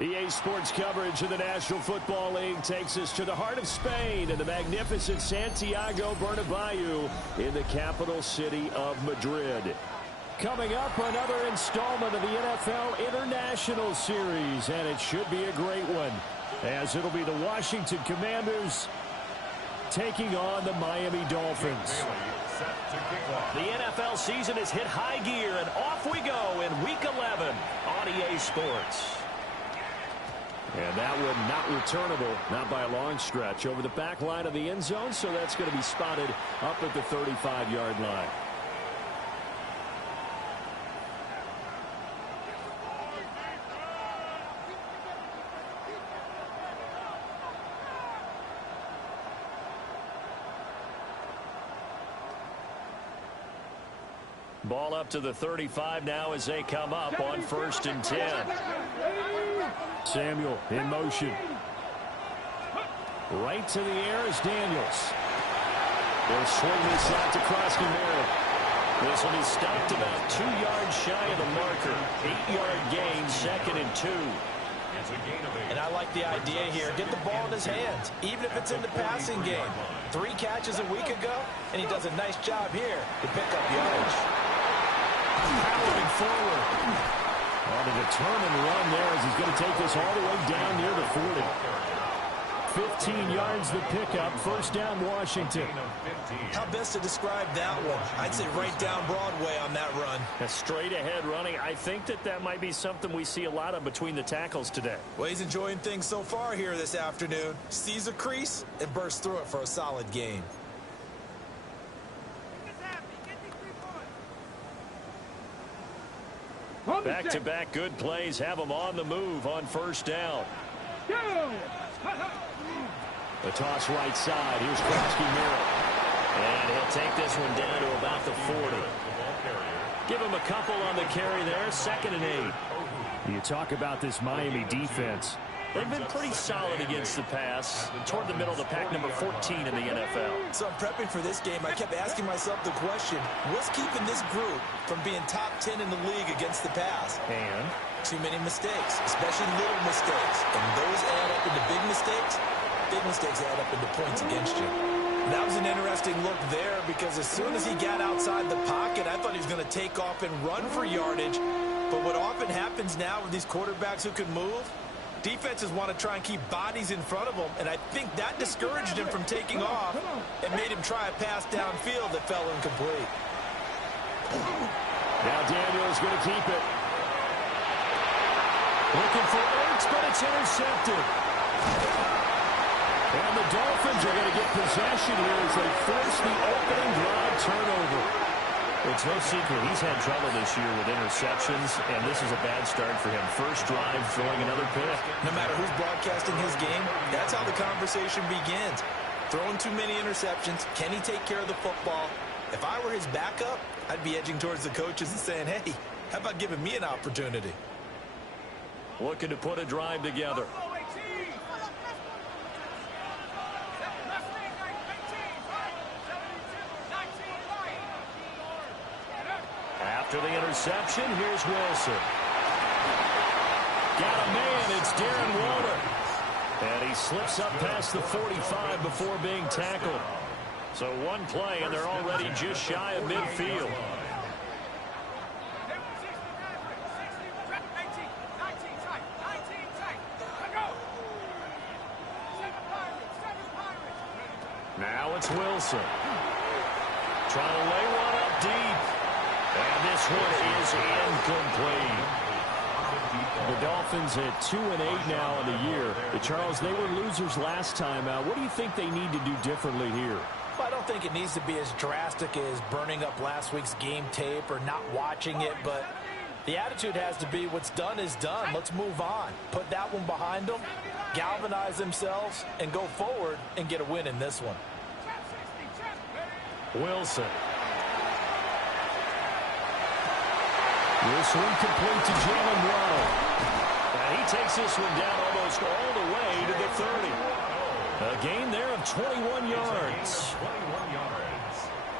EA Sports coverage of the National Football League takes us to the heart of Spain and the magnificent Santiago Bernabeu in the capital city of Madrid. Coming up, another installment of the NFL International Series, and it should be a great one, as it'll be the Washington Commanders taking on the Miami Dolphins. The NFL season has hit high gear, and off we go in Week 11 on EA Sports. And that one not returnable, not by a long stretch, over the back line of the end zone, so that's going to be spotted up at the 35-yard line. Ball up to the 35 now as they come up on 1st and 10. Samuel in motion. Right to the air is Daniels. They'll swing this out to Krosky Merritt. This one is stopped about 2 yards shy of the marker. 8-yard gain, 2nd and 2. And I like the idea here. Get the ball in his hands, even if it's in the passing game. 3 catches a week ago, and he does a nice job here to pick up yardage. Powering forward. On a determined run there as he's going to take this all the way down near the 40. 15 yards the pickup. 1st down, Washington. How best to describe that one? I'd say right down Broadway on that run. A straight ahead running. I think that might be something we see a lot of between the tackles today. Well, he's enjoying things so far here this afternoon. Sees a crease and bursts through it for a solid gain. Back-to-back good plays have them on the move on 1st down. The toss right side. Here's Krosky Merritt. And he'll take this one down to about the 40. Give him a couple on the carry there. 2nd and 8. You talk about this Miami defense. They've been pretty solid against the pass. Toward the middle of the pack, number 14 in the NFL. So I'm prepping for this game. I kept asking myself the question, what's keeping this group from being top 10 in the league against the pass? And? Too many mistakes, especially little mistakes. And those add up into big mistakes. Big mistakes add up into points against you. And that was an interesting look there because as soon as he got outside the pocket, I thought he was going to take off and run for yardage. But what often happens now with these quarterbacks who can move, defenses want to try and keep bodies in front of them, and I think that discouraged him from taking off and made him try a pass downfield that fell incomplete. Now Daniels going to keep it. Looking for Ertz, but it's intercepted. And the Dolphins are going to get possession here as they force the opening drive turnover. It's no secret he's had trouble this year with interceptions, and this is a bad start for him. First drive, throwing another pick. No matter who's broadcasting his game, that's how the conversation begins. Throwing too many interceptions. Can he take care of the football? If I were his backup, I'd be edging towards the coaches and saying, hey, how about giving me an opportunity? Looking to put a drive together. After the interception, here's Wilson. Got a man, it's Darren Waller. And he slips up past the 45 before being tackled. So one play, and they're already just shy of midfield. Now it's Wilson. Trying to lay one up deep. And this one is incomplete. The Dolphins at 2-8 now in the year. Charles, they were losers last time out. What do you think they need to do differently here? Well, I don't think it needs to be as drastic as burning up last week's game tape or not watching it, but the attitude has to be what's done is done. Let's move on. Put that one behind them, galvanize themselves, and go forward and get a win in this one. Wilson. This one complete to Jalen Waddle. And he takes this one down almost all the way to the 30. A gain there of 21 yards.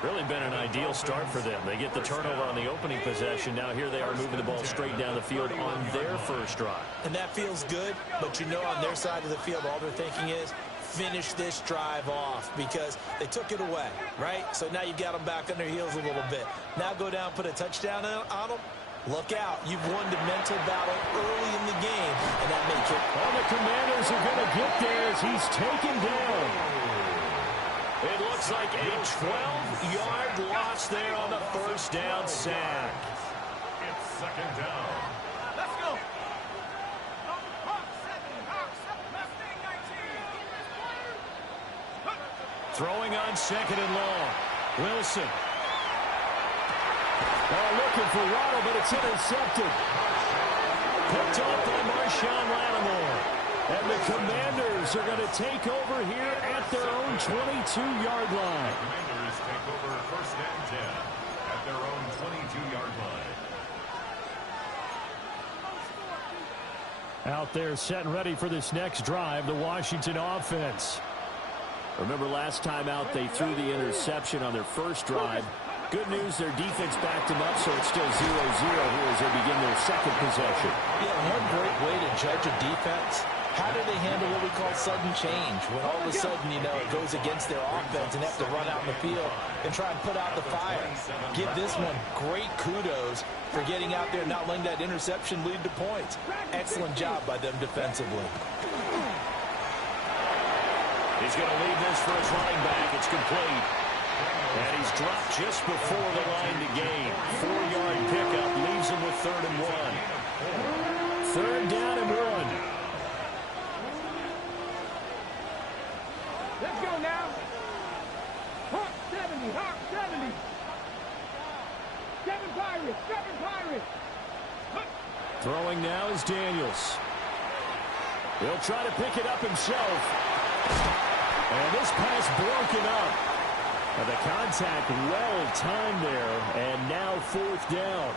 Really been an ideal start for them. They get the turnover on the opening possession. Now here they are moving the ball straight down the field on their first drive. And that feels good, but you know on their side of the field, all they're thinking is, finish this drive off because they took it away, right? So now you got them back on their heels a little bit. Now go down, put a touchdown on them. Look out. You've won the mental battle early in the game, and that may kick. All the Commanders are going to get there as he's taken down. It looks like a 12-yard loss there on the first down sack. It's second down. Let's go. Throwing on second and long. Wilson. Looking for Waddle, but it's intercepted. Picked off by Marshawn Lattimore. And the Commanders are going to take over here at their own 22-yard line. Commanders take over first and 10 at their own 22-yard line. Out there set and ready for this next drive, the Washington offense. Remember last time out they threw the interception on their first drive. Good news, their defense backed them up, so it's still 0-0 here as they begin their second possession. Yeah, one great way to judge a defense. How do they handle what we call sudden change? When all of a sudden, you know, it goes against their offense and have to run out in the field and try and put out the fire. Give this one great kudos for getting out there and not letting that interception lead to points. Excellent job by them defensively. He's going to leave this for his running back. It's complete. And he's dropped just before the line to gain. 4-yard pickup leaves him with 3rd and 1. 3rd down and 1. Let's go now. Hawk 70, Hawk 70. 7 Pirates, 7 Pirates. Throwing now is Daniels. He'll try to pick it up himself. And this pass broken up. And the contact well timed there, and now 4th down.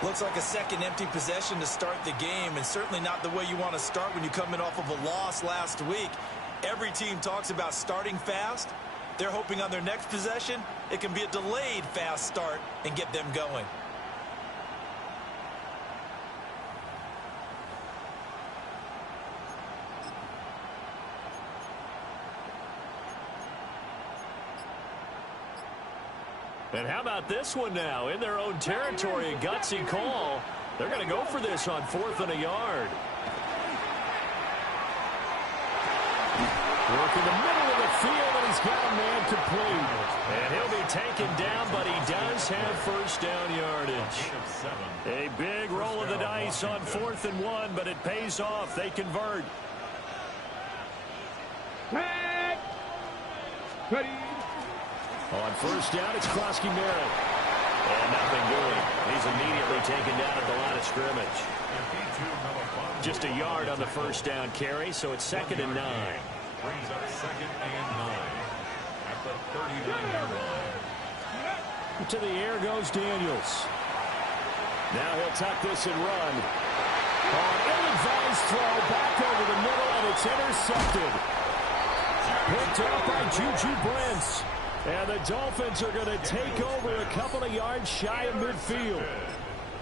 Looks like a second empty possession to start the game, and certainly not the way you want to start when you come in off of a loss last week. Every team talks about starting fast. They're hoping on their next possession, it can be a delayed fast start and get them going. And how about this one now? In their own territory, a gutsy call. They're going to go for this on 4th and a yard. Work in the middle of the field, and he's got a man complete. And he'll be taken down, but he does have first down yardage. A big roll of the dice on 4th and 1, but it pays off. They convert. Ready. On first down, it's Krosky Merritt. And nothing doing. He's immediately taken down at the line of scrimmage. Just a yard on the first down carry, so it's 2nd and 9. Brings up 2nd and 9 at the 39-yard line. To the air goes Daniels. Now he'll tuck this and run. On ill-advised throw, back over the middle, and it's intercepted. Picked up by Juju Brents. And the Dolphins are going to take over a couple of yards shy of midfield.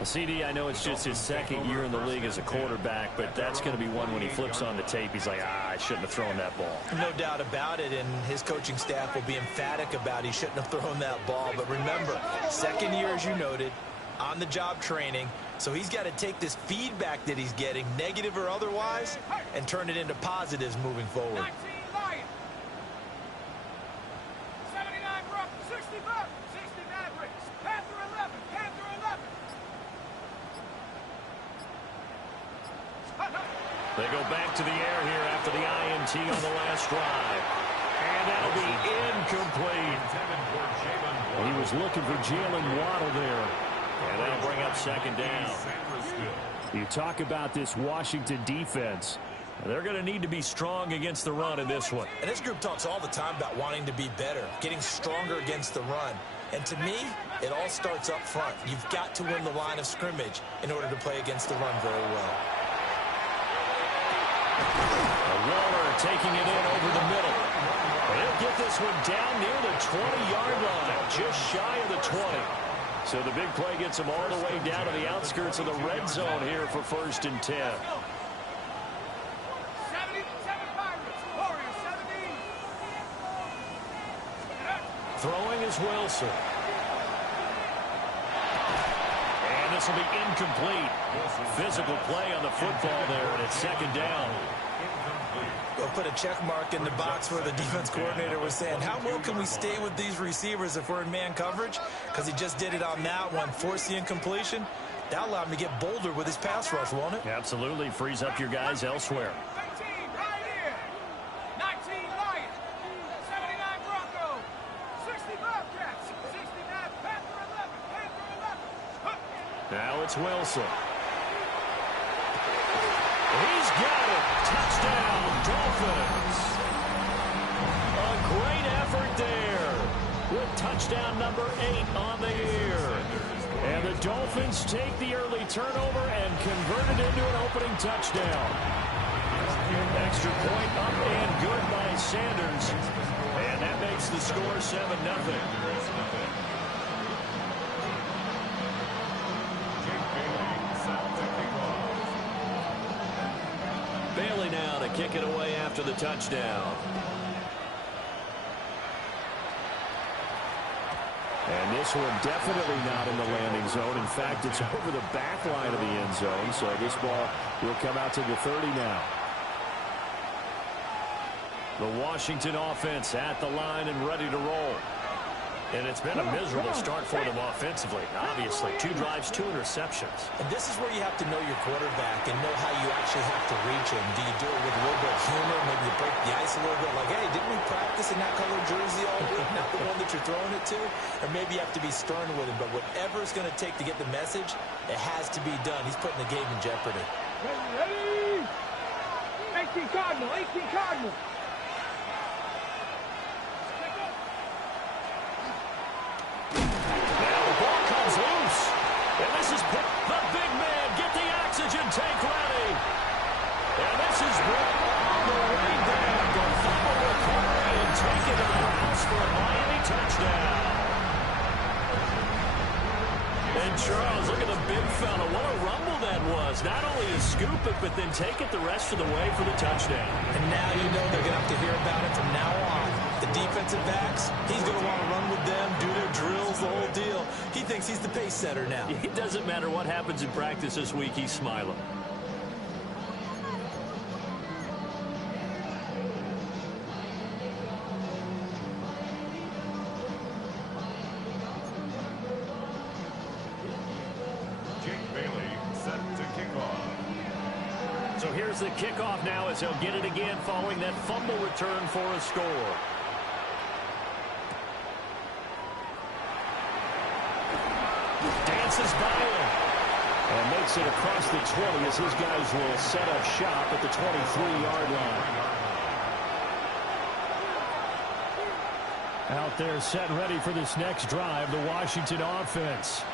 CD, I know it's just his 2nd year in the league as a quarterback, but that's going to be one when he flips on the tape. He's like, I shouldn't have thrown that ball. No doubt about it, and his coaching staff will be emphatic about he shouldn't have thrown that ball. But remember, 2nd year, as you noted, on-the-job training. So he's got to take this feedback that he's getting, negative or otherwise, and turn it into positives moving forward. 19 Lions. 79 Brook, 60 Buck, 60 Mavericks, Panther 11, Panther 11. They go back to the air here after the INT on the last drive. And that'll be incomplete. He was looking for Jalen Waddle there. And that'll bring up 2nd down. You talk about this Washington defense. They're going to need to be strong against the run in this one. And this group talks all the time about wanting to be better, getting stronger against the run. And to me, it all starts up front. You've got to win the line of scrimmage in order to play against the run very well. Waller taking it in over the middle. He'll get this one down near the 20-yard line, just shy of the 20. So the big play gets him all the way down to the outskirts of the red zone here for 1st and 10. 77 Pirates, Warriors 17. Throwing is Wilson. And this will be incomplete. Physical play on the football there, and it's 2nd down. We'll put a check mark in the box where the defense coordinator was saying, how well can we stay with these receivers if we're in man coverage? Because he just did it on that one, forced the incompletion. That allowed him to get bolder with his pass rush, won't it? Absolutely. Frees up your guys elsewhere. 18 right here. 19 Lions. 79 Broncos. 60 Bobcats. 69 Panther 11. Panther 11. Now it's Wilson. He's got it. Touchdown, Dolphins. A great effort there with touchdown number 8 on the year. And the Dolphins take the early turnover and convert it into an opening touchdown. Extra point up and good by Sanders. And that makes the score 7-0. Bailey now to kick it away after the touchdown. And this one definitely not in the landing zone. In fact, it's over the back line of the end zone. So this ball will come out to the 30 now. The Washington offense at the line and ready to roll. And it's been a miserable start for them offensively. Obviously, 2 drives, 2 interceptions. And this is where you have to know your quarterback and know how you actually have to reach him. Do you do it with a little bit of humor? Maybe you break the ice a little bit like, hey, didn't we practice in that color jersey all week? Not the one that you're throwing it to? Or maybe you have to be stern with him. But whatever it's going to take to get the message, it has to be done. He's putting the game in jeopardy. Ready? 18 Cardinal. 18 Cardinal. And this is the big man. Get the oxygen tank ready. And this is brought all the way back. A fumble recovery and taken to the house for a Miami touchdown. And Charles, look at the big fella. What a rumble that was. Not only to scoop it, but then take it the rest of the way for the touchdown. And now you know they're going to have to hear about it from now on. The defensive backs, he's going to want to run with them, do their drills, the whole deal. He thinks he's the pace setter now. It doesn't matter what happens in practice this week, he's smiling. Jake Bailey set to kick off. So here's the kickoff now as he'll get it again following that fumble return for a score. Dances by him. And makes it across the 20 as his guys will set up shop at the 23-yard line. Out there set ready for this next drive, the Washington offense.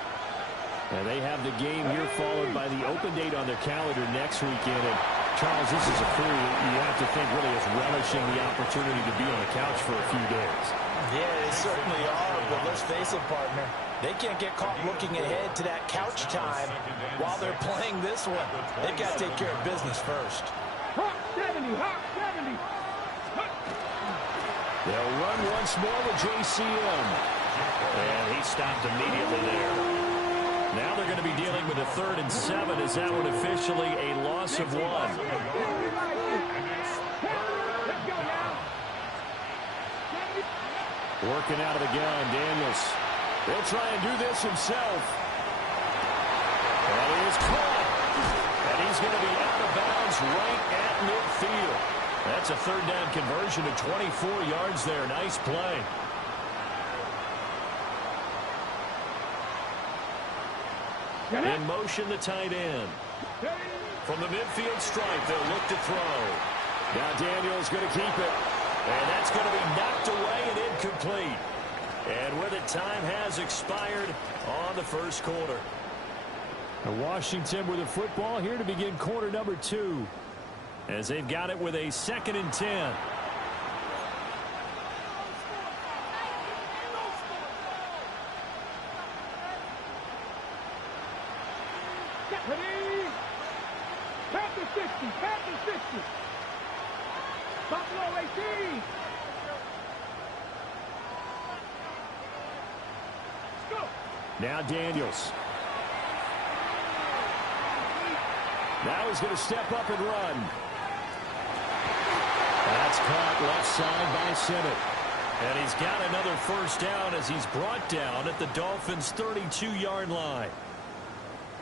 And they have the game here followed by the open date on their calendar next weekend. And Charles, this is a crew you have to think really is relishing the opportunity to be on the couch for a few days. Yeah, they certainly are, but let's face it, partner. They can't get caught looking ahead to that couch time while they're playing this one. They've got to take care of business first. Hawk 70. Hawk 70. They'll run once more with JCM. And he stopped immediately there. Now they're going to be dealing with a 3rd and 7 as that one officially a loss of 1. Working out of the gun, Daniels. He'll try and do this himself. And he is caught. And he's going to be out of bounds right at midfield. That's a 3rd down conversion to 24 yards there. Nice play. In motion, the tight end. From the midfield stripe, they'll look to throw. Now Daniels going to keep it. And that's going to be knocked away and incomplete. And with it, time has expired on the first quarter. Washington with the football here to begin quarter number 2. As they've got it with a 2nd and 10. Ready? Panther 60, Panther 60. Buffalo 18. Let's go. Now Daniels. Now he's going to step up and run. That's caught left side by Simmons. And he's got another first down as he's brought down at the Dolphins' 32-yard line.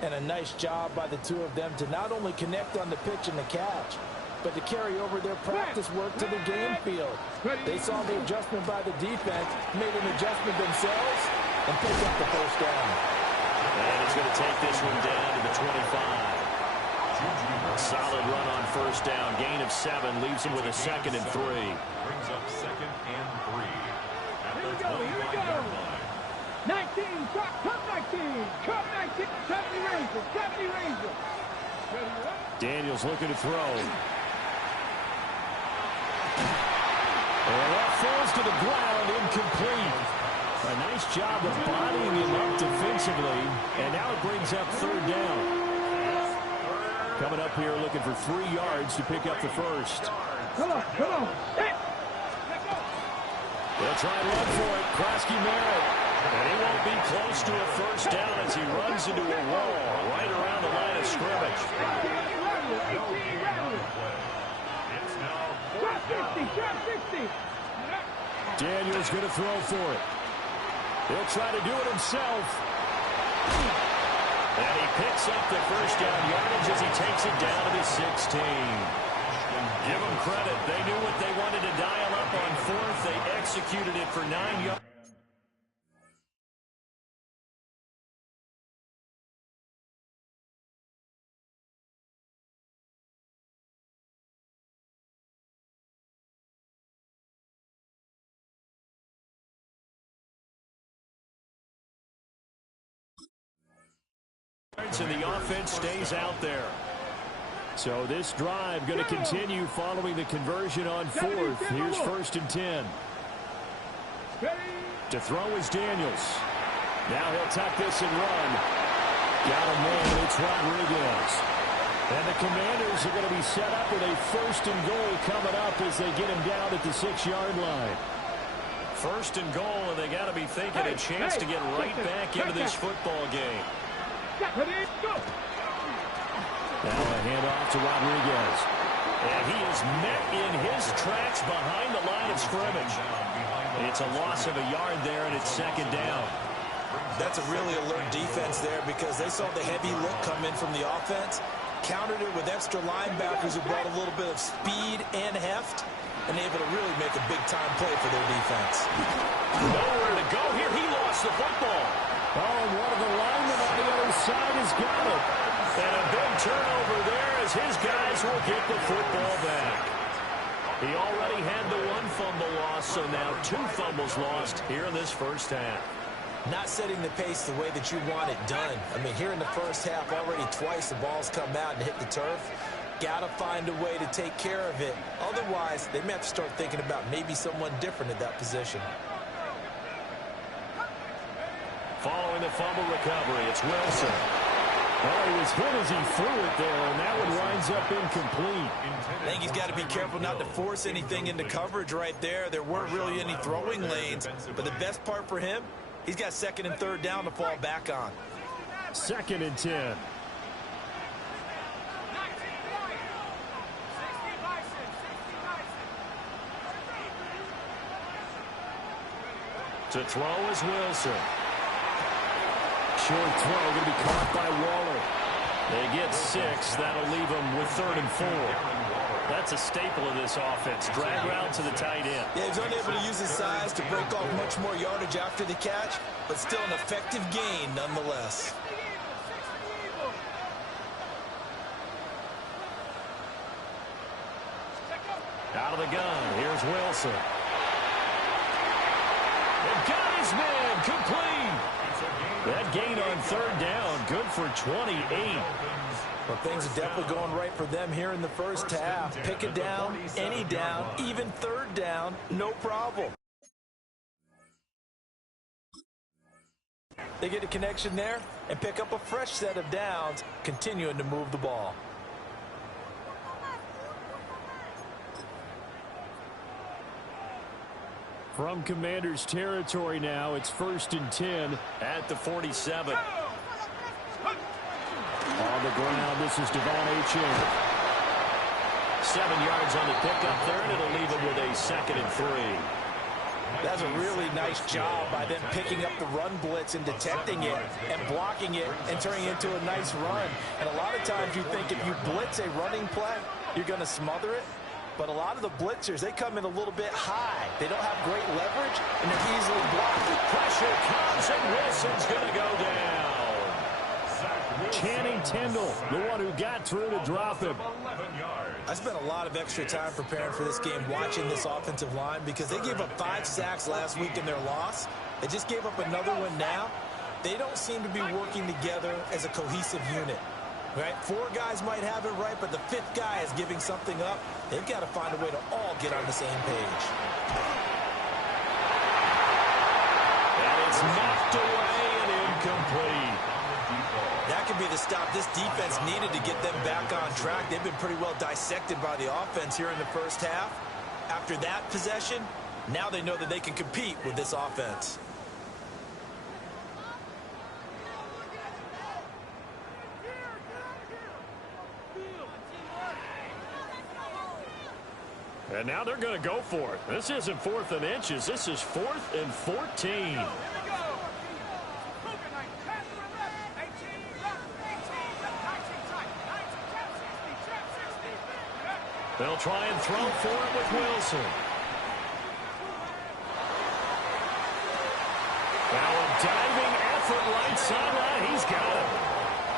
And a nice job by the two of them to not only connect on the pitch and the catch, but to carry over their practice work to the game field. They saw the adjustment by the defense, made an adjustment themselves, and picked up the first down. And he's going to take this one down to the 25. Solid run on first down. Gain of 7 leaves him with a 2nd and 3. Brings up 2nd and 3 at the 25-yard line. 19, come 19, come 19, 70 Rangers, 70 Rangers. Daniels looking to throw. And that falls to the ground, incomplete. A nice job of bodying him up defensively, and now it brings up 3rd down. Coming up here looking for 3 yards to pick up the first. Come on, come on. Hey. They'll try and run for it. Krosky Merritt. And he won't be close to a first down as he runs into a wall right around the line of scrimmage. It's now Drop 60, drop 60. Daniels going to throw for it. He'll try to do it himself. And he picks up the first down yardage as he takes it down to the 16. Give them credit. They knew what they wanted to dial up on 4th. They executed it for 9 yards. And the offense stays out there. So this drive going to continue following the conversion on 4th. Here's 1st and 10. To throw is Daniels. Now he'll tuck this and run. Got a man. It's Rodriguez. And the Commanders are going to be set up with a 1st and goal coming up as they get him down at the 6-yard line. 1st and goal, and they got to be thinking a chance to get right back into this football game. Now a handoff to Rodriguez. And he is met in his tracks behind the line of scrimmage. It's a loss of a yard there, and it's 2nd down. That's a really alert defense there because they saw the heavy look come in from the offense, countered it with extra linebackers who brought a little bit of speed and heft, and able to really make a big-time play for their defense. Nowhere to go here. He lost the football. Oh, and one of the linemen on the other side has got it. And a big turnover there as his guys will get the football back. He already had the 1 fumble loss, so now 2 fumbles lost here in this first half. Not setting the pace the way that you want it done. I mean, here in the first half, already twice the ball's come out and hit the turf. Got to find a way to take care of it. Otherwise, they may have to start thinking about maybe someone different at that position. Following the fumble recovery, it's Wilson. Well, he was hit as he threw it there, and that one winds up incomplete. I think he's got to be careful not to force anything into coverage right there. There weren't really any throwing lanes, but the best part for him, he's got 2nd and 3rd down to fall back on. 2nd and 10. To throw is Wilson. Short throw going to be caught by Waller. They get 6. That'll leave them with 3rd and 4. That's a staple of this offense. Drag route to the tight end. Yeah, he's unable to use his size to break off much more yardage after the catch, but still an effective gain nonetheless. Out of the gun, here's Wilson. And got his man, complete. That gain on 3rd down, good for 28. Well, things are definitely going right for them here in the first half. Pick it down, any down, even 3rd down, no problem. They get a connection there and pick up a fresh set of downs, continuing to move the ball. From Commanders territory now, it's 1st and 10 at the 47. On the ground, this is Devon Achane. 7 yards on the pickup there, and it'll leave him with a 2nd and 3. That's a really nice job by them picking up the run blitz and detecting it and blocking it and turning it into a nice run. And a lot of times you think if you blitz a running play, you're going to smother it. But a lot of the blitzers, they come in a little bit high. They don't have great leverage, and they're easily blocked. Pressure comes, and Wilson's going to go down. Channing Tindall, the one who got through to drop him. I spent a lot of extra time preparing for this game watching this offensive line because they gave up 5 sacks last week in their loss. They just gave up another one now. They don't seem to be working together as a cohesive unit. Right? 4 guys might have it right, but the 5th guy is giving something up. They've got to find a way to all get on the same page. And it's knocked away and incomplete. That could be the stop this defense needed to get them back on track. They've been pretty well dissected by the offense here in the first half. After that possession, now they know that they can compete with this offense. And now they're going to go for it. This isn't 4th and inches. This is 4th and 14. They'll try and throw for it with Wilson. Now a diving effort right sideline. He's got it.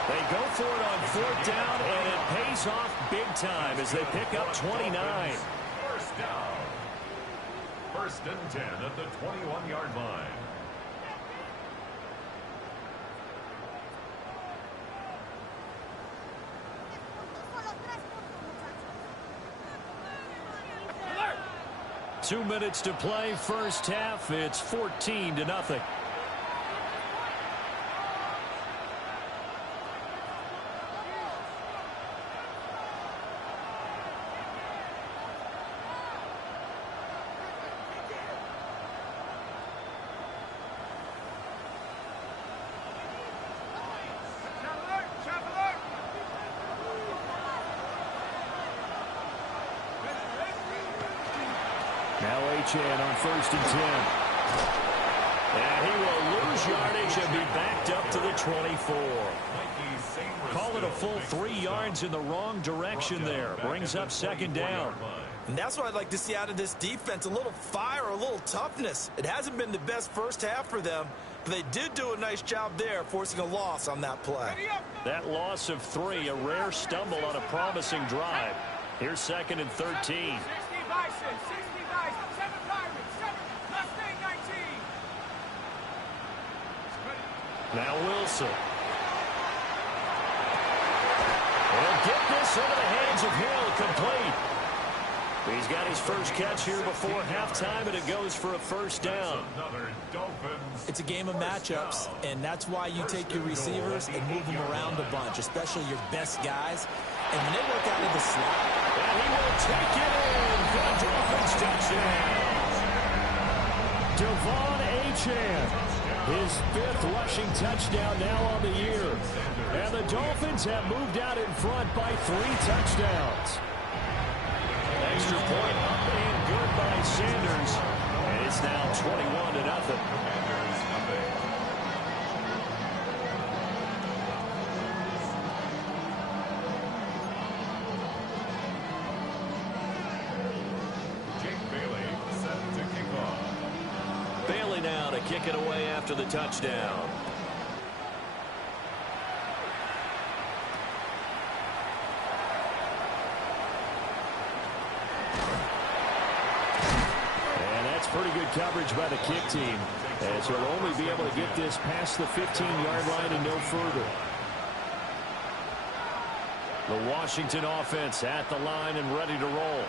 They go for it on 4th down, and it pays off big time as they pick up 29. First down. 1st and 10 at the 21-yard line. Alert! 2 minutes to play, first half. It's 14-0. Now Achane on 1st and 10. And he will lose yardage and be backed up to the 24. Call it a full 3 yards in the wrong direction there. Brings up 2nd down. And that's what I'd like to see out of this defense, a little fire, a little toughness. It hasn't been the best first half for them, but they did do a nice job there, forcing a loss on that play. That loss of 3, a rare stumble on a promising drive. Here's 2nd and 13. 60 Bison, 60 guys, 7 Pirates, 7 Mustang 19. Now Wilson. He'll get this into the hands of Hill, complete. He's got his first catch here before halftime, and it goes for a first down. It's a game of matchups, and that's why you take your receivers and move them around a bunch, especially your best guys. And when they work out of the slot, and he will take it in for the Dolphins touchdown. Devon Achane, his 5th rushing touchdown now on the year. And the Dolphins have moved out in front by 3 touchdowns. Extra point up and good by Sanders. And it's now 21-0. Bailey now to kick it away after the touchdown. And that's pretty good coverage by the kick team, as he'll only be able to get this past the 15-yard line and no further. The Washington offense at the line and ready to roll.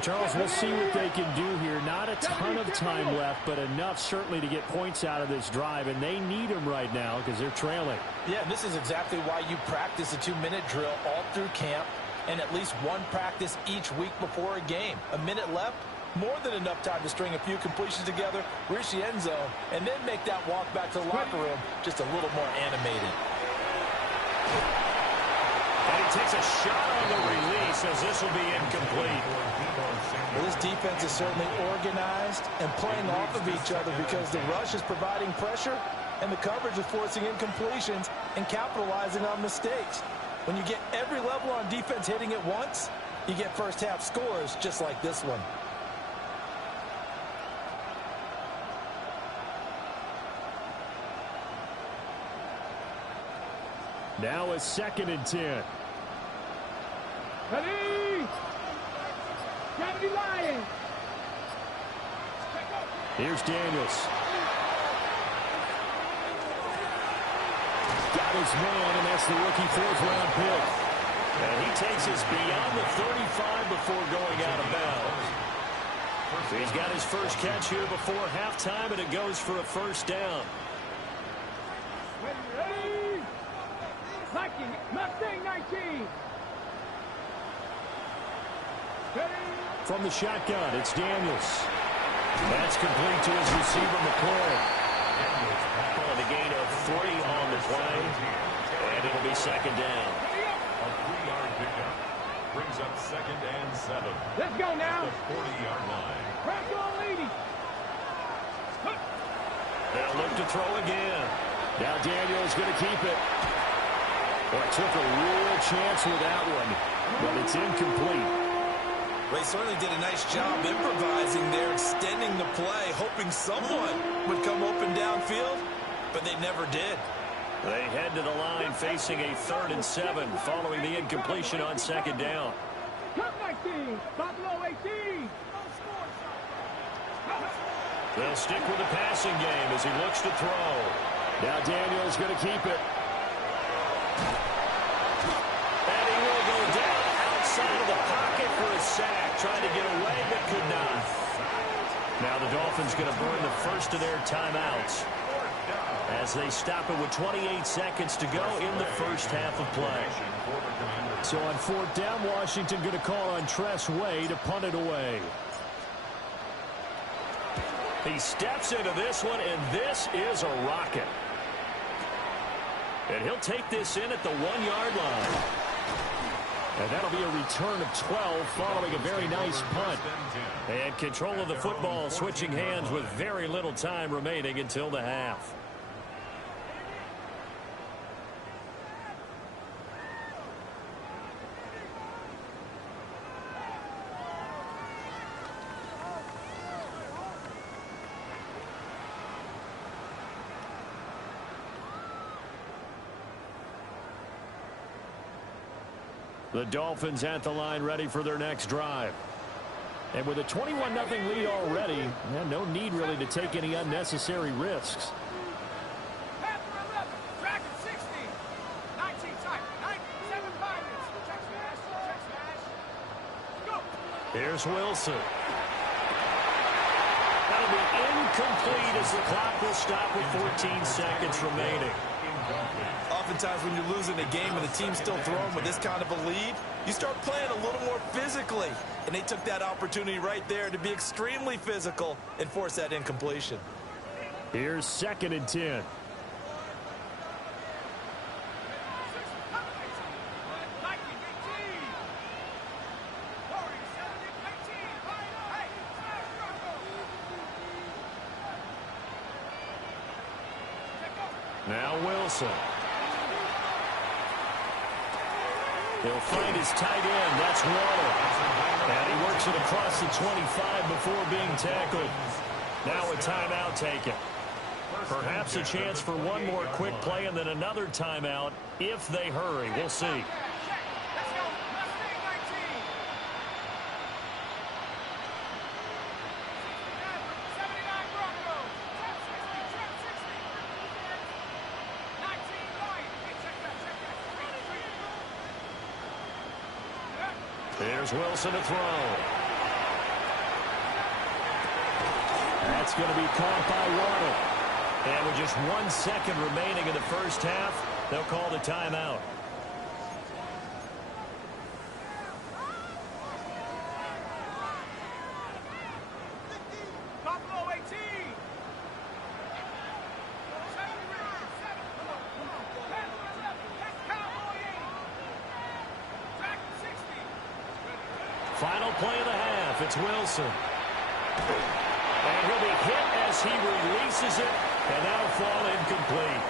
Charles, we'll see what they can do here. Not a ton of time left, but enough certainly to get points out of this drive, and they need them right now because they're trailing. Yeah, and this is exactly why you practice a 2-minute drill all through camp and at least one practice each week before a game. A minute left, more than enough time to string a few completions together, reach the end zone, and then make that walk back to the locker room just a little more animated. And he takes a shot on the release as this will be incomplete. Well, this defense is certainly organized and playing off of each other because the rush is providing pressure and the coverage is forcing incompletions and capitalizing on mistakes. When you get every level on defense hitting at once, you get first half scores just like this one. Now a 2nd and 10. Ready? 70 Lions. Here's Daniels. Got his man, and that's the rookie 4th-round pick. And he takes us beyond the 35 before going out of bounds. So he's got his first catch here before halftime, and it goes for a first down. Ready? Viking, Mustang 19. Ready? From the shotgun, it's Daniels. That's complete to his receiver, McCoy. And a gain of 3 on the play, and it'll be 2nd down. A 3-yard pickup brings up 2nd and 7. Let's go now. At the 40-yard line. Press on, lady. They'll look to throw again. Now Daniels going to keep it. Boy, took a real chance with that one, but it's incomplete. They certainly did a nice job improvising there, extending the play, hoping someone would come open downfield, but they never did. They head to the line facing a 3rd and 7 following the incompletion on 2nd down. Come 19. Buffalo 18. They'll stick with the passing game as he looks to throw. Now Daniels going to keep it. And he will go down outside of the pocket for a sack. Tried to get away, but could not. Now the Dolphins going to burn the first of their timeouts as they stop it with 28 seconds to go in the first half of play. So on 4th down, Washington going to call on Tress Way to punt it away. He steps into this one, and this is a rocket. And he'll take this in at the 1-yard line. And that'll be a return of 12 following a very nice punt. And control of the football switching hands with very little time remaining until the half. The Dolphins at the line ready for their next drive. And with a 21-0 lead already, no need really to take any unnecessary risks. Pass for 11. Track at 60. 19 tight. 7 bindings. Check smash. Go. Here's Wilson. That'll be incomplete as the clock will stop with 14 seconds remaining. Oftentimes when you're losing a game and the team's still throwing with this kind of a lead, you start playing a little more physically. And they took that opportunity right there to be extremely physical and force that incompletion. Here's 2nd and 10. Now Wilson. He'll find his tight end. That's Waller. And he works it across the 25 before being tackled. Now a timeout taken. Perhaps a chance for one more quick play and then another timeout if they hurry. We'll see. Here's Wilson to throw. That's going to be caught by Waddle. And with just 1 second remaining in the first half, they'll call the timeout. Buffalo 18. Final play of the half. It's Wilson. And he'll be hit as he releases it, and that'll fall incomplete.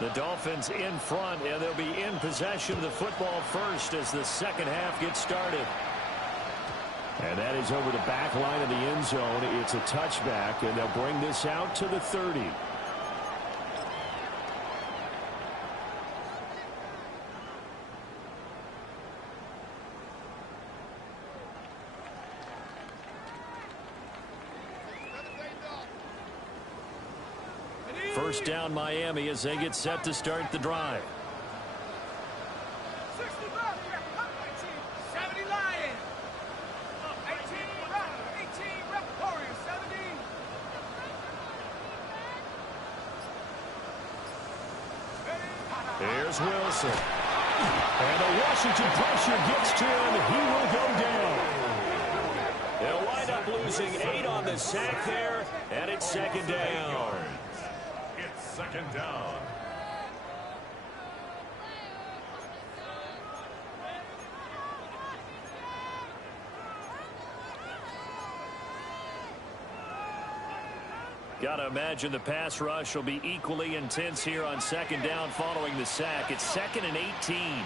The Dolphins in front, and they'll be in possession of the football first as the second half gets started. And that is over the back line of the end zone. It's a touchback, and they'll bring this out to the 30. First down Miami as they get set to start the drive. 60 70 Lions. 18 Warriors. 70. Here's Wilson. And the Washington pressure gets to him. He will go down. They'll wind up losing 8 on the sack there, and it's second down. It's second down. Gotta imagine the pass rush will be equally intense here on second down following the sack. It's 2nd and 18.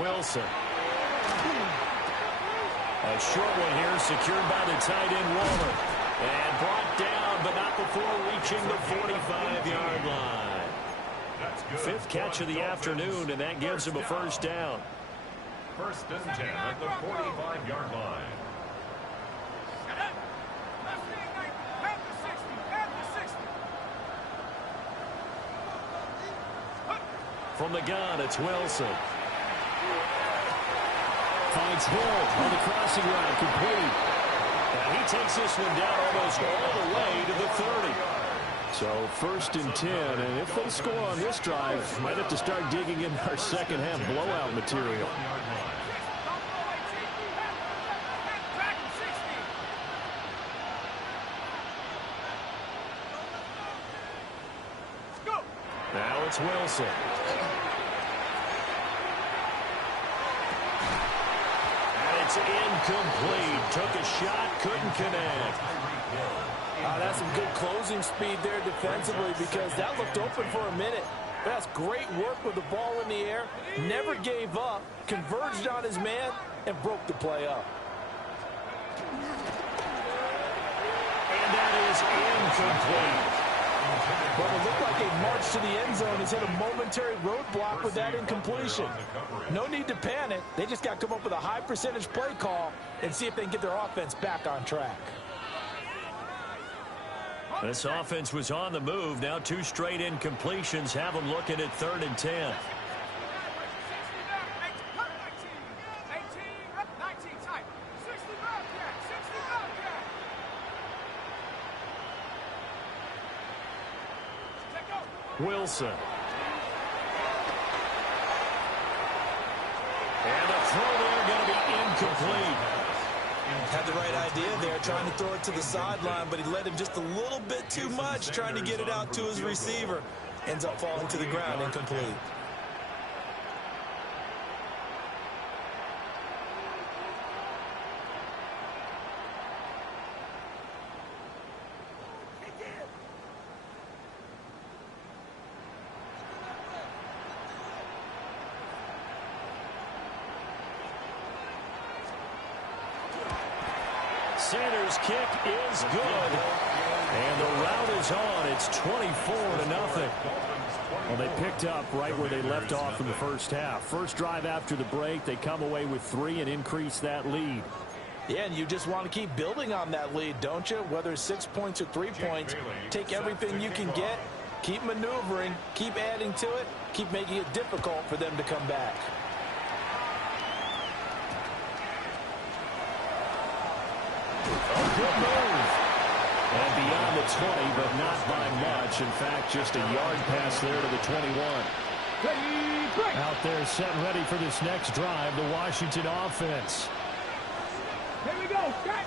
Wilson. A short one here secured by the tight end Waller. And brought down, but not before reaching the 45-yard line. That's good. 5th catch of the afternoon, and that gives him a first down. First and 10 at the 45-yard line. From the gun, it's Wilson. Finds Hill on the crossing route, complete. And he takes this one down almost all the way to the 30. So 1st and 10, and if they score on this drive, might have to start digging in our second half blowout material. Now it's Wilson. It's incomplete. Took a shot, couldn't connect. That's some good closing speed there defensively because that looked open for a minute. That's great work with the ball in the air. Never gave up, converged on his man, and broke the play up. And that is incomplete. But it looked like a march to the end zone has hit a momentary roadblock with that incompletion. No need to panic. They just got to come up with a high percentage play call and see if they can get their offense back on track. This offense was on the move. Now 2 straight incompletions have them looking at 3rd and 10. Wilson. And the throw there going to be incomplete. Had the right idea there, trying to throw it to the sideline, but he let him just a little bit too much, trying to get it out to his receiver. Ends up falling to the ground, incomplete. Sanders' kick is good. And the rout is on. It's 24-0. Well, they picked up right where they left off in the first half. First drive after the break, they come away with 3 and increase that lead. Yeah, and you just want to keep building on that lead, don't you? Whether it's 6 points or 3 points, take everything you can get, keep maneuvering, keep adding to it, keep making it difficult for them to come back. A good move. And beyond the 20, but not by much. In fact, just a yard pass there to the 21. Out there set and ready for this next drive, the Washington offense. Here we go. Set.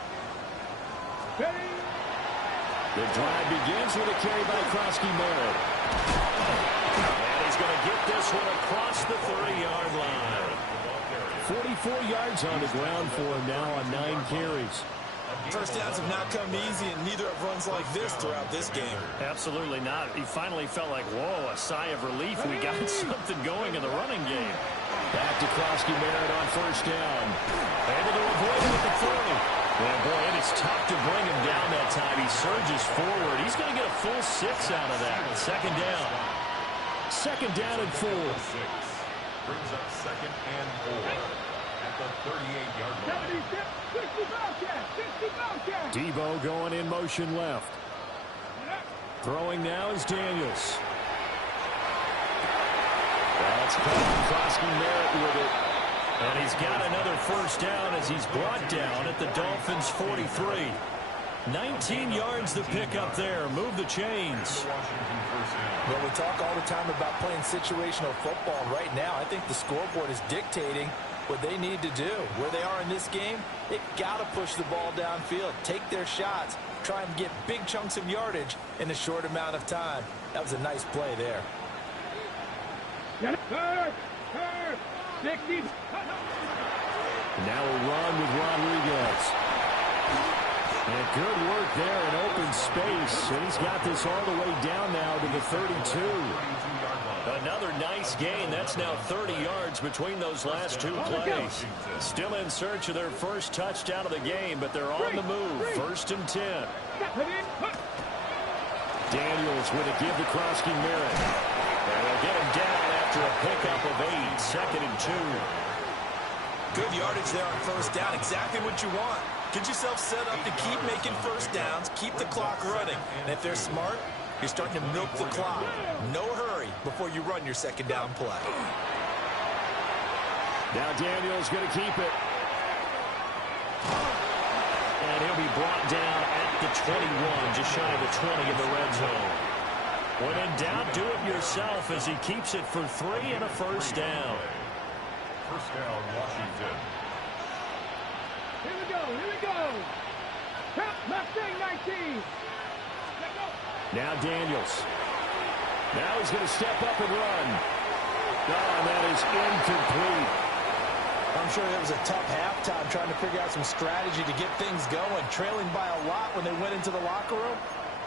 Ready. The drive begins with a carry by Krosky Merritt. And he's going to get this one across the 30-yard line. 44 yards on the ground for him now on 9 carries. First downs have not come easy, and neither have runs like this throughout this game. Absolutely not. He finally felt like, whoa, a sigh of relief. We got something going in the running game. Back to Krosky Merritt on first down. Able to avoid it with the 30. Yeah, boy, it is tough to bring him down that time. He surges forward. He's going to get a full 6 out of that. Second down. Second down and 4. Brings up 2nd and 4 at the 38-yard line. 60 Bobcats. 60 Bobcats. Debo going in motion left. Throwing now is Daniels. That's Krosky Merritt with it. And he's got another first down as he's brought down at the Dolphins' 43. 19 yards to pick up there. Move the chains. Well, we talk all the time about playing situational football. Right now, I think the scoreboard is dictating what they need to do. Where they are in this game, they've got to push the ball downfield, take their shots, try and get big chunks of yardage in a short amount of time. That was a nice play there. Third. 60. Now a run with Rodriguez. And good work there in open space. And he's got this all the way down now to the 32. Another nice gain. That's now 30 yards between those last 2 plays. Still in search of their first touchdown of the game, but they're on the move. 1st and 10. Daniels with a give to Krosky Merritt. And they'll get him down after a pickup of 8. 2nd and 2. Good yardage there on first down. Exactly what you want. Get yourself set up to keep making first downs, keep the clock running. And if they're smart, you're starting to milk the clock. No hurry before you run your second down play. Now Daniels going to keep it. And he'll be brought down at the 21, just shy of the 20 in the red zone. When in doubt, do it yourself as he keeps it for 3 and a first down. First down, Washington. Here we go. Mustang 19. Now Daniels. Now he's going to step up and run. Oh, that is incomplete. I'm sure it was a tough halftime trying to figure out some strategy to get things going. Trailing by a lot when they went into the locker room.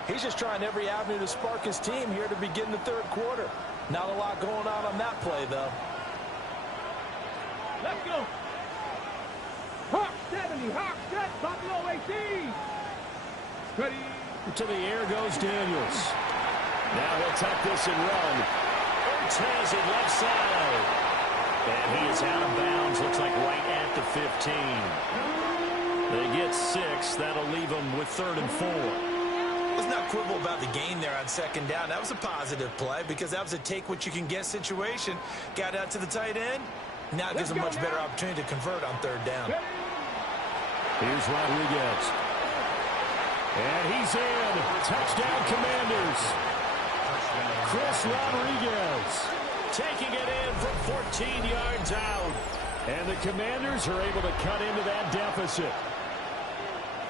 He's just trying every avenue to spark his team here to begin the third quarter. Not a lot going on that play, though. Let's go. Hawk 70. Hawk set. Buffalo 18. Ready. To the air goes Daniels. Now he'll tuck this and run. Ortez at left side. And he is out of bounds. Looks like right at the 15. They get 6. That'll leave them with 3rd and 4. Let's not quibble about the gain there on second down. That was a positive play because that was a take-what-you-can-get situation. Got out to the tight end. Now it gives them a much better opportunity to convert on 3rd down. Here's Rodriguez. And he's in. Touchdown, Commanders. Chris Rodriguez Taking it in from 14 yards out. And the Commanders are able to cut into that deficit.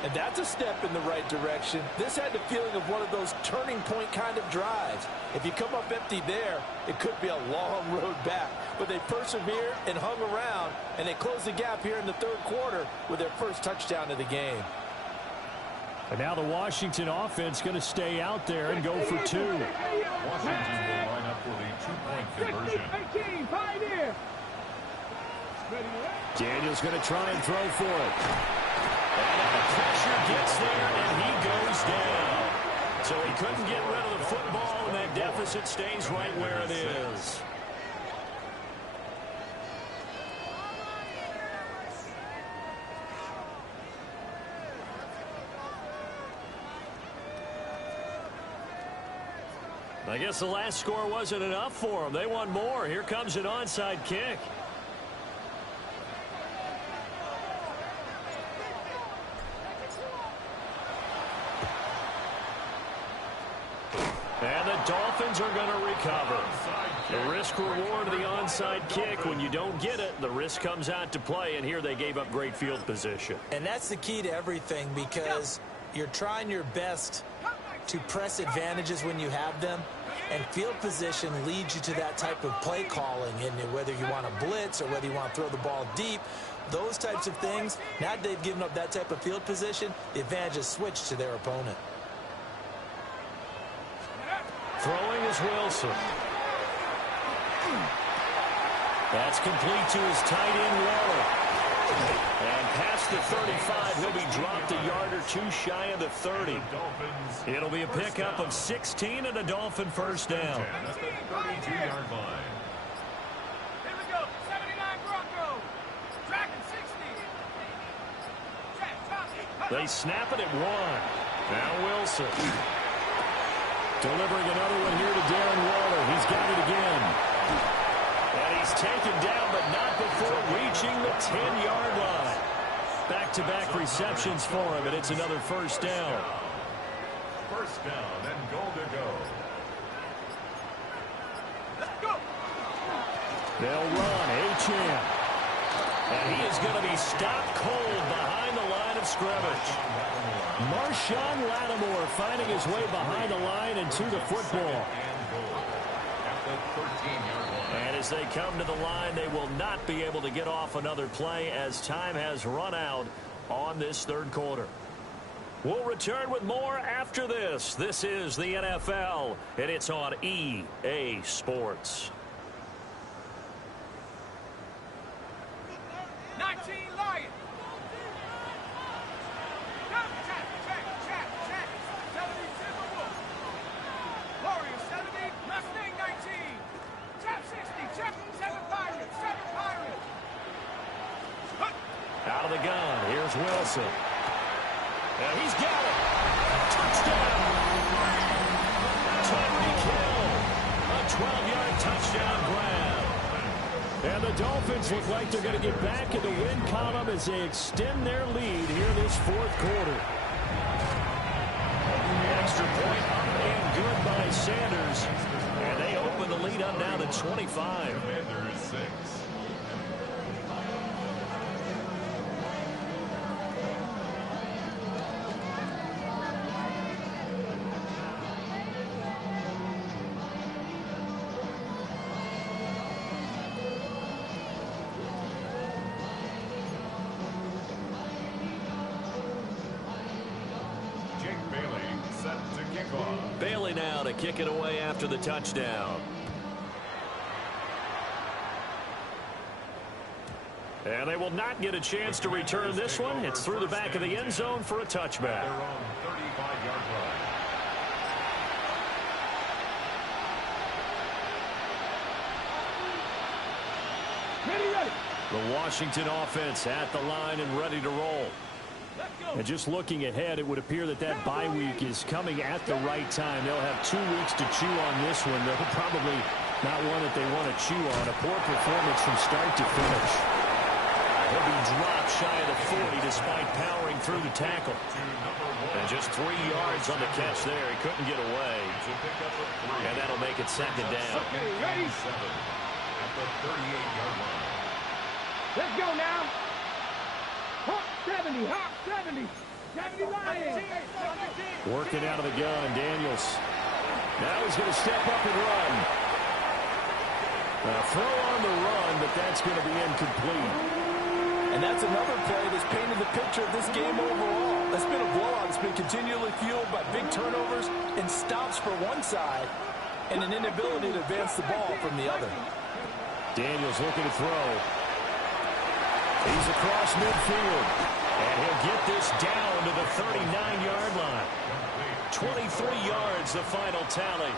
And that's a step in the right direction. This had the feeling of one of those turning point kind of drives. If you come up empty there, it could be a long road back. But they persevered and hung around, and they closed the gap here in the third quarter with their first touchdown of the game. And now the Washington offense going to stay out there and go for 2. Washington will line up for the 2-point conversion. 18, Pioneer. Daniels going to try and throw for it. And the pressure gets there, and he goes down. So he couldn't get rid of the football, and that deficit stays right where it is. I guess the last score wasn't enough for them. They want more. Here comes an onside kick. And the Dolphins are going to recover. The risk reward of the onside kick. When you don't get it, the risk comes out to play, and here they gave up great field position. And that's the key to everything, because you're trying your best to press advantages when you have them, and field position leads you to that type of play calling. And whether you want to blitz or whether you want to throw the ball deep, those types of things, now that they've given up that type of field position, the advantage is switched to their opponent. Throwing is Wilson. That's complete to his tight end, Waller. And past the 35, he'll be dropped a yard or two shy of the 30. It'll be a pickup of 16 and a Dolphin first down. At the 32-yard line. Here we go. 79 Broncos. Tracking 60. They snap it at 1. Now Wilson. Delivering another one here to Darren Waller. He's got it again. And he's taken down, but not before reaching the 10-yard line. Back-to-back receptions for him, and it's another first down. First down and goal to go. Let's go. They'll run. Achane. And he is going to be stopped cold behind the line of scrimmage. Marshawn Lattimore finding his way behind the line and to the football. And as they come to the line, they will not be able to get off another play as time has run out on this third quarter. We'll return with more after this. This is the NFL, and it's on EA Sports. 19 Lions. Check. 70 Timberwolves. Warriors 70. Mustang 19. Chap 60. Chap 7 Pirates. 7 Pirates. Out of the gun. Here's Wilson. And he's got it. Touchdown. Tyreek Hill. A 12-yard touchdown grab. And the Dolphins look like they're going to get back in the win column as they extend their lead here this fourth quarter. Extra point up and good by Sanders. And they open the lead up now to 25. Commanders 6. Bailey now to kick it away after the touchdown. And they will not get a chance to return this one. It's through the back of the end zone for a touchback. Their own 35-yard line. Ready. The Washington offense at the line and ready to roll. And just looking ahead, it would appear that bye week is coming at the right time. They'll have 2 weeks to chew on this one. They're probably not one that they want to chew on. A poor performance from start to finish. He'll be dropped shy of the 40 despite powering through the tackle. And just 3 yards on the catch there. He couldn't get away. And that'll make it second down. Ready. At the 38-yard line. Let's go now. Hawk 70. Hawk 70. 70 Lions. Working out of the gun, Daniels. Now he's going to step up and run. A throw on the run, but that's going to be incomplete. And that's another play that's painted the picture of this game overall. That's been a blowout. It's been continually fueled by big turnovers and stops for one side and an inability to advance the ball from the other. Daniels looking to throw. He's across midfield. And he'll get this down to the 39-yard line. 23 yards, the final tally.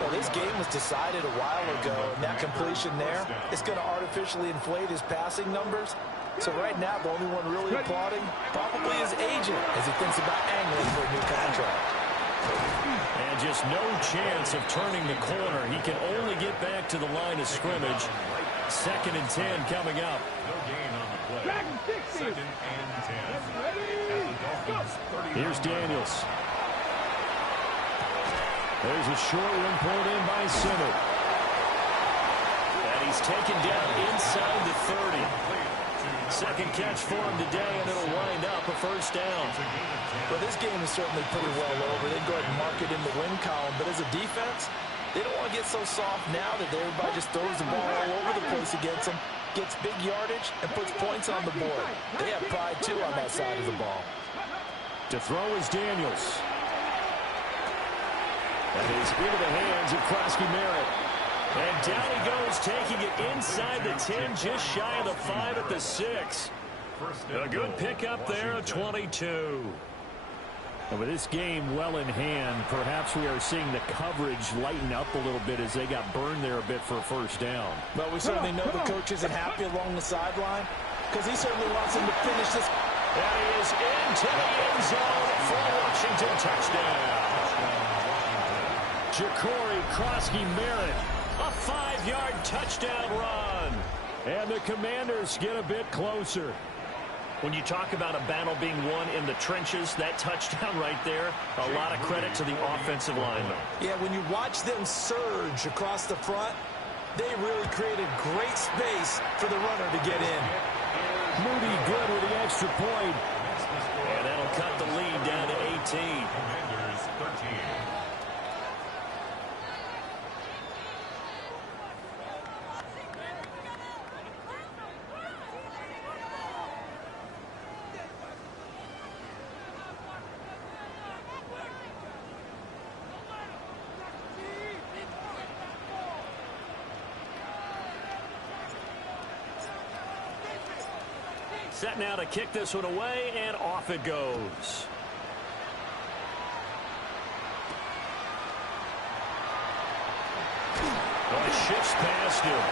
Well, this game was decided a while ago, and that completion there is going to artificially inflate his passing numbers. So right now, the only one really applauding probably his agent as he thinks about angling for a new contract. And just no chance of turning the corner. He can only get back to the line of scrimmage. 2nd and 10 coming up. No gain on the play. 2nd and 10. Here's Daniels. There's a short one pulled in by Simmer. And he's taken down inside the 30. Second catch for him today, and it'll wind up a first down. Well, this game is certainly pretty well over. They go ahead and mark it in the win column. But as a defense, they don't want to get so soft now that everybody just throws the ball all over the place against them, gets big yardage, and puts points on the board. They have pride, too, on that side of the ball. To throw is Daniels. That is into the hands of Krosky Merritt. And down he goes, taking it inside the 10, just shy of the 5 at the 6. A good pickup there, a 22. And with this game well in hand, perhaps we are seeing the coverage lighten up a little bit as they got burned there a bit for a first down. Well, we certainly know the coach isn't happy along the sideline because he certainly wants him to finish this. And he is into the end zone for a Washington touchdown. Ja'Cory Krosky Merritt. A 5-yard touchdown run. And the Commanders get a bit closer. When you talk about a battle being won in the trenches, that touchdown right there, a lot of credit to the offensive lineman. Yeah, when you watch them surge across the front, they really created great space for the runner to get in. Moody good with the extra point. And that'll cut the lead down to 18. Commanders 13. Set now to kick this one away, and off it goes. Well, it shifts past him.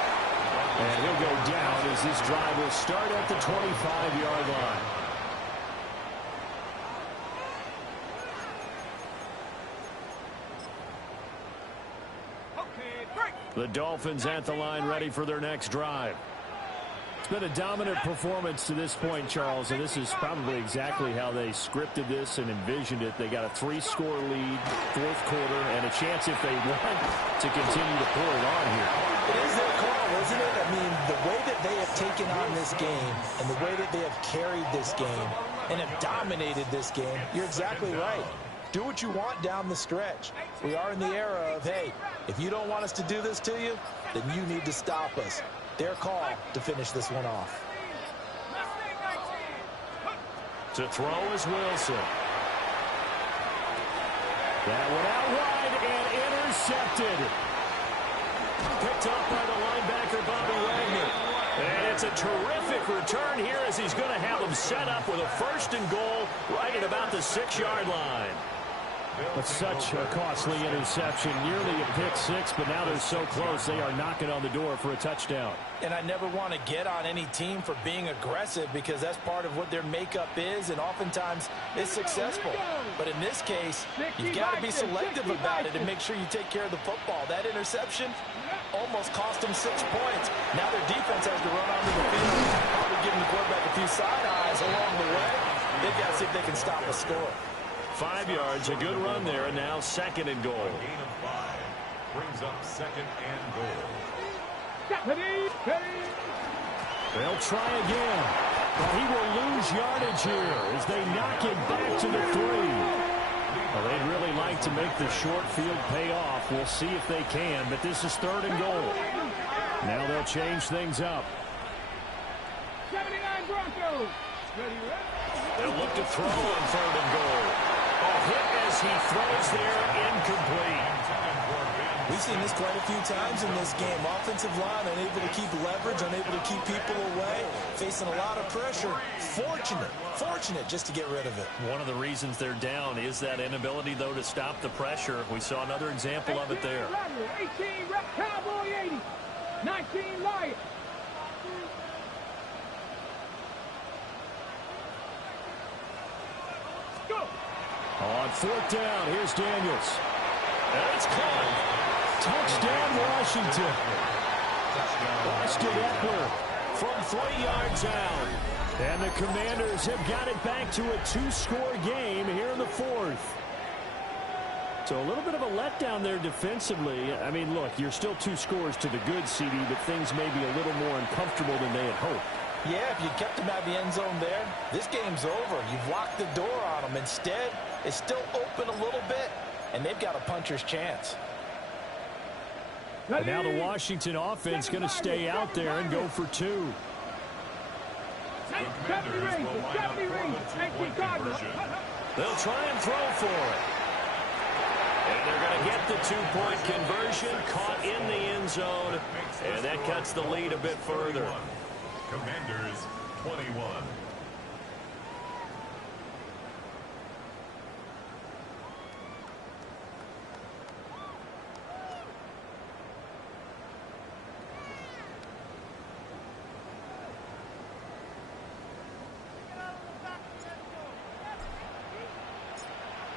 And he'll go down as this drive will start at the 25-yard line. The Dolphins at the line ready for their next drive. It's been a dominant performance to this point, Charles, and this is probably exactly how they scripted this and envisioned it. They got a 3-score lead, 4th quarter, and a chance if they want to continue to pour it on here. It is their call, isn't it? I mean, the way that they have taken on this game and the way that they have carried this game and have dominated this game, you're exactly right. Do what you want down the stretch. We are in the era of, hey, if you don't want us to do this to you, then you need to stop us. Their call to finish this one off. To throw is Wilson. That one out wide and intercepted. Picked up by the linebacker, Bobby Wagner. And it's a terrific return here as he's going to have them set up with a 1st and goal right at about the 6-yard line. But such a costly interception, nearly a pick 6, but now they're so close they are knocking on the door for a touchdown. And I never want to get on any team for being aggressive because that's part of what their makeup is, and oftentimes it's successful. But in this case, you've got to be selective about it and make sure you take care of the football. That interception almost cost them 6 points. Now their defense has to run onto the field, probably giving the quarterback a few side eyes along the way. They've got to see if they can stop a score. 5 yards, a good run there, and now 2nd and goal. A gain of 5 brings up 2nd and goal. They'll try again. But he will lose yardage here as they knock it back to the 3. Well, they'd really like to make the short field pay off. We'll see if they can, but this is 3rd and goal. Now they'll change things up. 79 Broncos. They'll look to throw on 3rd and goal. A hit as he throws there, incomplete. We've seen this quite a few times in this game. Offensive line unable to keep leverage, unable to keep people away, facing a lot of pressure. Fortunate just to get rid of it. One of the reasons they're down is that inability, though, to stop the pressure. We saw another example of it there. 18 rep Cowboy 80. 19 Lions. Go. On fourth down, here's Daniels. And it's caught. Touchdown, Washington. Austin Eckler from 3 yards out. And the Commanders have got it back to a 2-score game here in the fourth. So a little bit of a letdown there defensively. I mean, look, you're still 2 scores to the good, CD, but things may be a little more uncomfortable than they had hoped. Yeah, if you kept them out of the end zone there, this game's over. You've locked the door on them. Instead, it's still open a little bit, and they've got a puncher's chance. And now the Washington offense going to stay out there and go for 2. 70 Rangers. 18 Cardinals. They'll try and throw for it. And they're going to get the 2-point conversion, caught in the end zone, and that cuts the lead a bit further. Commanders 21.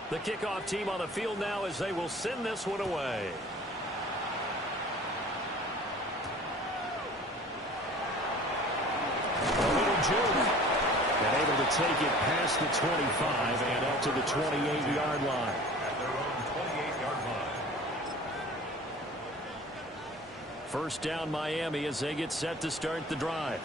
The kickoff team on the field now as they will send this one away. A little juke. And able to take it past the 25 and up to the 28-yard line. At their own 28-yard line. First down Miami as they get set to start the drive.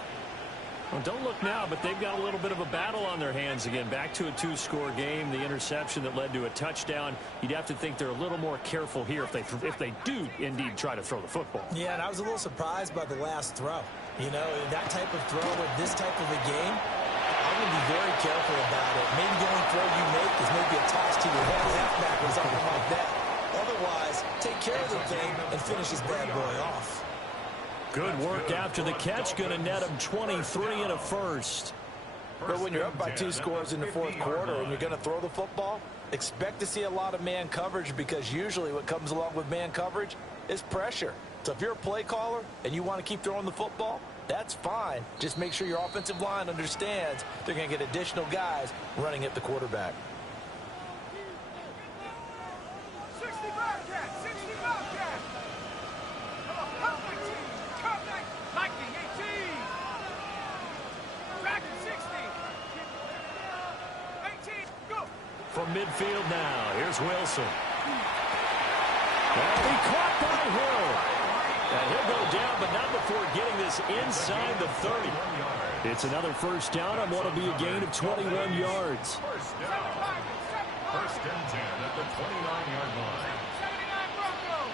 Well, don't look now, but they've got a little bit of a battle on their hands again. Back to a 2-score game. The interception that led to a touchdown. You'd have to think they're a little more careful here if they do indeed try to throw the football. Yeah, and I was a little surprised by the last throw. You know, that type of throw with this type of a game, I'm going to be very careful about it. Maybe the only throw you make is maybe a toss to your halfback or something like that. Otherwise, take care of the thing and finish this bad boy off. Good work after the catch. Going to net him 23 and a first. But when you're up by 2 scores in the fourth quarter and you're going to throw the football, expect to see a lot of man coverage, because usually what comes along with man coverage is pressure. So if you're a play caller and you want to keep throwing the football, that's fine. Just make sure your offensive line understands they're going to get additional guys running at the quarterback. 60 Bobcats. 60 Bobcats. Come 19. Come 19. 18. Back at 60. 18. Go. From midfield now, here's Wilson. And he caught by Hill. And he'll go down, but not before getting this inside the 30. It's another first down on what will be a gain of 21 yards. First down. First and 10 at the 29-yard line. 79 Broncos.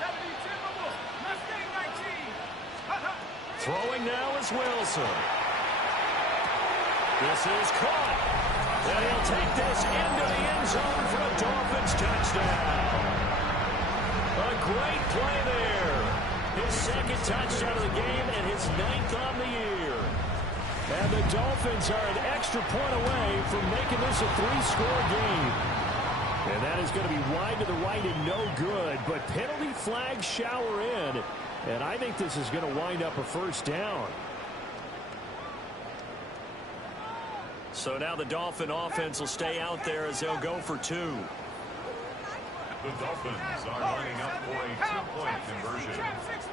70 Timberwolves. Mustang 19. Throwing now is Wilson. This is caught. And he'll take this into the end zone for a Dolphins touchdown. A great play there. His second touchdown of the game and his 9th on the year. And the Dolphins are an extra point away from making this a 3-score game. And that is going to be wide to the right and no good. But penalty flags shower in. And I think this is going to wind up a first down. So now the Dolphin offense will stay out there as they'll go for 2. The Dolphins are lining up for a 2-point conversion. Trap 60.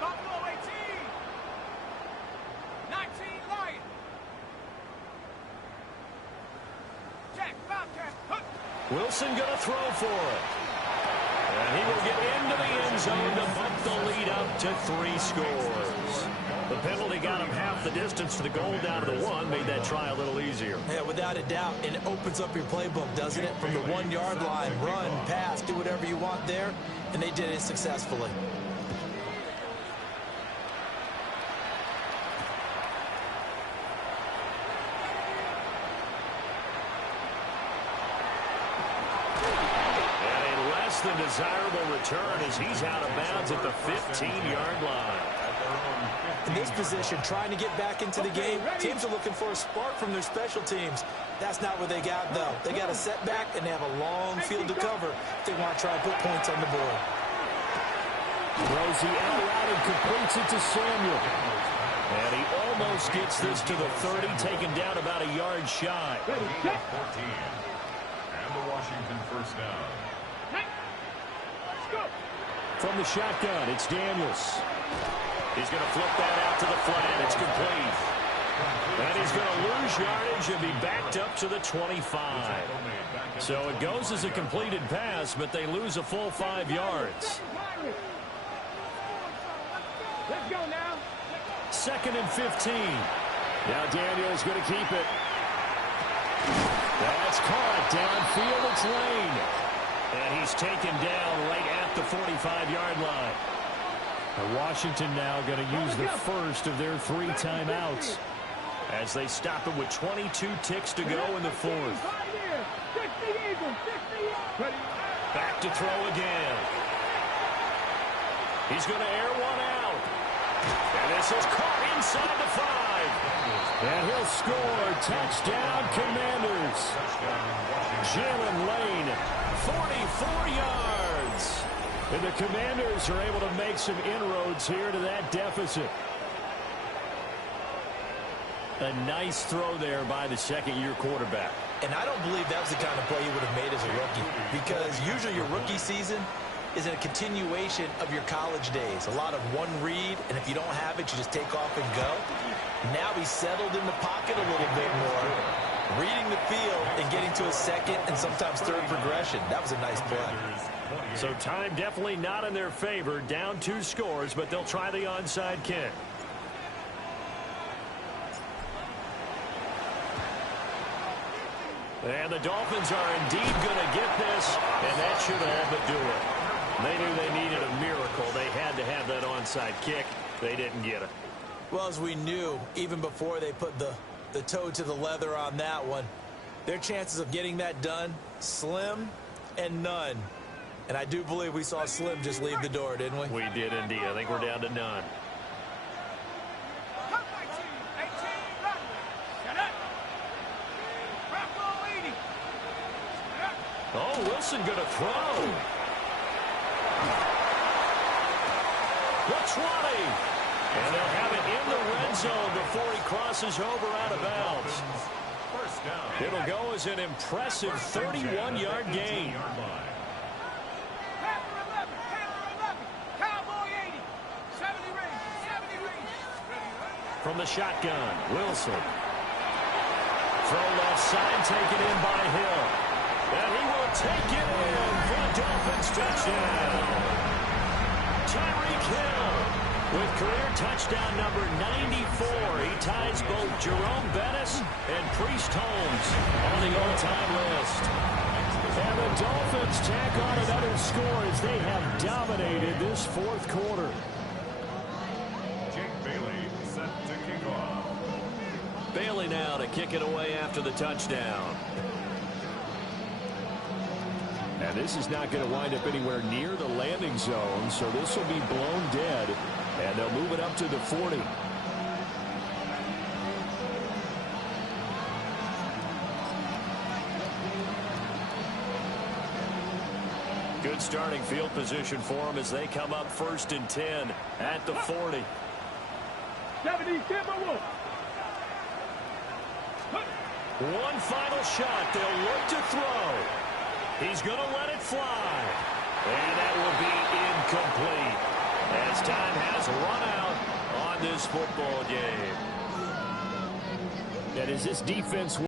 Buffalo 18. 19 Lions. Jack Bobcat. Wilson going to throw for it. And he will get into the end zone to bump the lead up to 3 scores. The penalty got him half the distance to the goal down to the 1, made that try a little easier. Yeah, without a doubt, and it opens up your playbook, doesn't it? From the 1-yard line, run, pass, do whatever you want there, and they did it successfully. less than desirable return as he's out of bounds at the 15-yard line. In this position, trying to get back into the game, teams are looking for a spark from their special teams. That's not what they got, though. They got a setback, and they have a long field to cover if they want to try and put points on the board. Throws the out route and completes it to Samuel. And he almost gets this to the 30, taken down about a yard shy. 14. And the Washington first down. Let's go. From the shotgun, it's Daniels. He's going to flip that out to the flat. It's complete. And he's going to lose yardage and be backed up to the 25. So it goes as a completed pass, but they lose a full 5 yards. Let's go now. 2nd and 15. Now Daniels going to keep it. That's caught downfield. It's Lane. And he's taken down right at the 45-yard line. Washington now going to use the first of their 3 timeouts as they stop it with 22 ticks to go in the 4th. Back to throw again. He's going to air one out. And this is caught inside the 5. And he'll score. Touchdown, Commanders. Jalen Lane, 44 yards. And the Commanders are able to make some inroads here to that deficit. A nice throw there by the second-year quarterback. And I don't believe that was the kind of play he would have made as a rookie, because usually your rookie season is a continuation of your college days. A lot of one read, and if you don't have it, you just take off and go. Now he's settled in the pocket a little bit more, reading the field and getting to a second and sometimes third progression. That was a nice play. So time definitely not in their favor. Down 2 scores, but they'll try the onside kick. And the Dolphins are indeed going to get this, and that should all but do it. They knew they needed a miracle. They had to have that onside kick. They didn't get it. Well, as we knew, even before they put the toe to the leather on that one, their chances of getting that done, slim and none. And I do believe we saw Slim just leave the door, didn't we? We did indeed. I think we're down to none. Oh, Wilson going to throw. The 20. And they'll have it in the red zone before he crosses over out of bounds. First down. It'll go as an impressive 31-yard gain. From the shotgun, Wilson. Throw left side, taken in by Hill. And he will take it in for a Dolphins touchdown. Tyreek Hill with career touchdown number 94. He ties both Jerome Bettis and Priest Holmes on the all-time list. And the Dolphins tack on another score as they have dominated this 4th quarter. Jake Bailey set to kick off. Bailey now to kick it away after the touchdown. And this is not going to wind up anywhere near the landing zone, so this will be blown dead, and they'll move it up to the 40. Good starting field position for them as they come up 1st and 10 at the 40. 70, Timberwolves. One final shot. They'll look to throw. He's going to let it fly. And that will be incomplete as time has run out on this football game. And as this defense